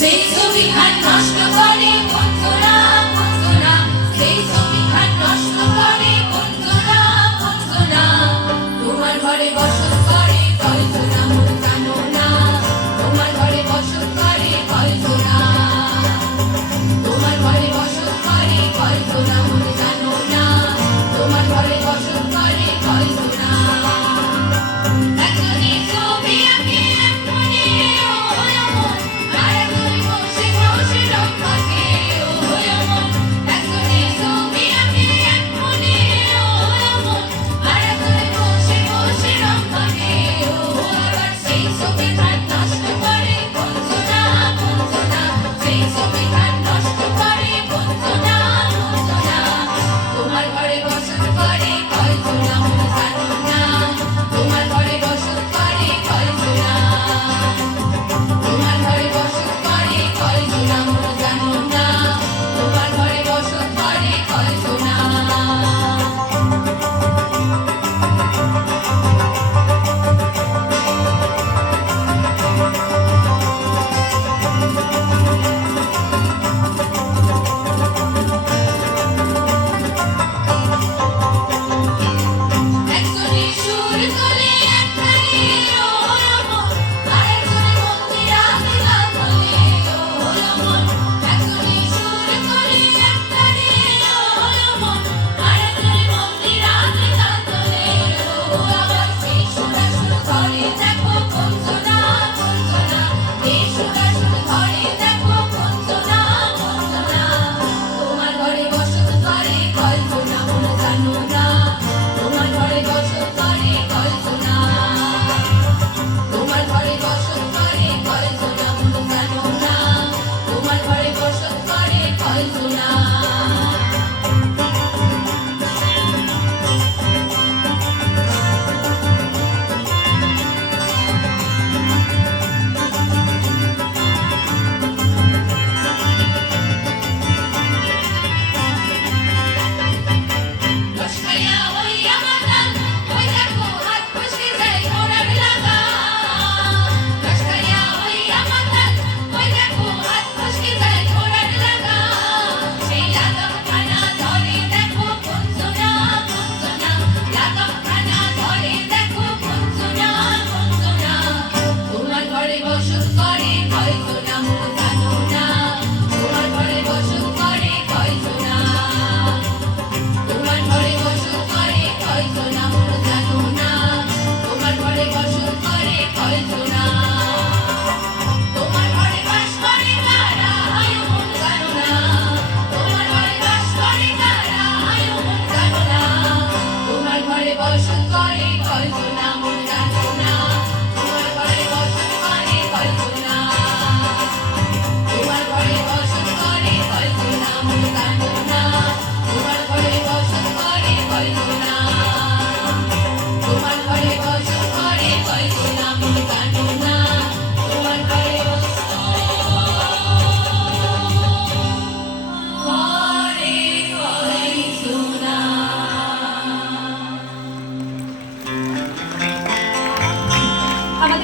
সেই ছবিখান নষ্ট করে বন্ধুরা বন্ধুরা, সেই ছবিখান নষ্ট করে বন্ধুরা বন্ধুরা। তোমার ঘরে বসত করে কয়জনা মন জানো না, তোমার ঘরে বসত করে কয়জনা, তোমার ঘরে বসত করে কয়জনা মন জানো না, তোমার ঘরে বসত করে কয়জনা। একজনের ছবি আঁকে এক মনে ও মন, আর একজনে বসে বসে রং মাখে ও মন। একজনের ছবি আঁকে এক মনে ও মন, আর একজনে বসে বসে রং মাখে ও। আবার সেই ছবিখান নষ্ট করে বন্ধুরা বন্ধুরা, সেই ছবিখান নষ্ট করে বন্ধুরা বন্ধুরা। তোমার ঘরে বসত করে কয়জনা মন জানো না, তোমার ঘরে বসত করে কয়জনা, তোমার ঘরে বসত করে কয়জনা মন জানো না, তোমার ঘরে বসত করে কয়জনা। একজনে সুর তোলে একটানে ও মন, আরেকজনে মন্দির রাতে গান তোলে ও মন। একজনে সুর তোলে একটানে ও মন, আরেকজনে মন্দির রাতে গান তোলে ও। আবার সেই সুরাসুর ঘরে দেখো বন্ধুরা বন্ধুরা, এই সুরাসুর ঘরে দেখো বন্ধুরা বন্ধুরা। তোমার ঘরে বসত করে কয়জনা মন জানো না, তোমার ঘরে বসত করে কয়জনা, তোমার ঘরে বসত করে কয়জনা মন জানো না, তোমার ঘরে বসত করে কয়জনা। লস্করিয়া হইয়া মাতাল, ওই দেখো হাত ফসকে যায় ঘোড়ার লাগাম। লস্করিয়া হইয়া মাতাল, ওই দেখো হাত ফসকে যায় ঘোড়ার লাগাম। সেই লাগামখানা ধরে দেখো বন্ধুরা বন্ধুরা, লাগামখানা ধরে দেখো বন্ধুরা বন্ধুরা। তোমার ঘরে বসত করে কয়জনা মন জানো না, তোমার ঘরে বসত করে কয়জনা, তোমার ঘরে বসত করে কয়জনা মন জানো না, তোমার ঘরে বসত করে কয়জনা। তোমার ঘরে বাস করে কারা আয়ো মন জানো না, তোমার ঘরে বাস করে কারা আয়ো মন জানো না। তোমার ঘরে বসত করে কয়জনা মন জানো না, তোমার ঘরে বসত করে কয়জনা, তোমার ঘরে বসত করে কয়জনা মন জানো না, তোমার ঘরে বসত করে কয়জনা, তোমার ঘরে বসত করে কয়জনা মন জানো না, তোমার ঘরে বসত করে কয়জনা। আমাদের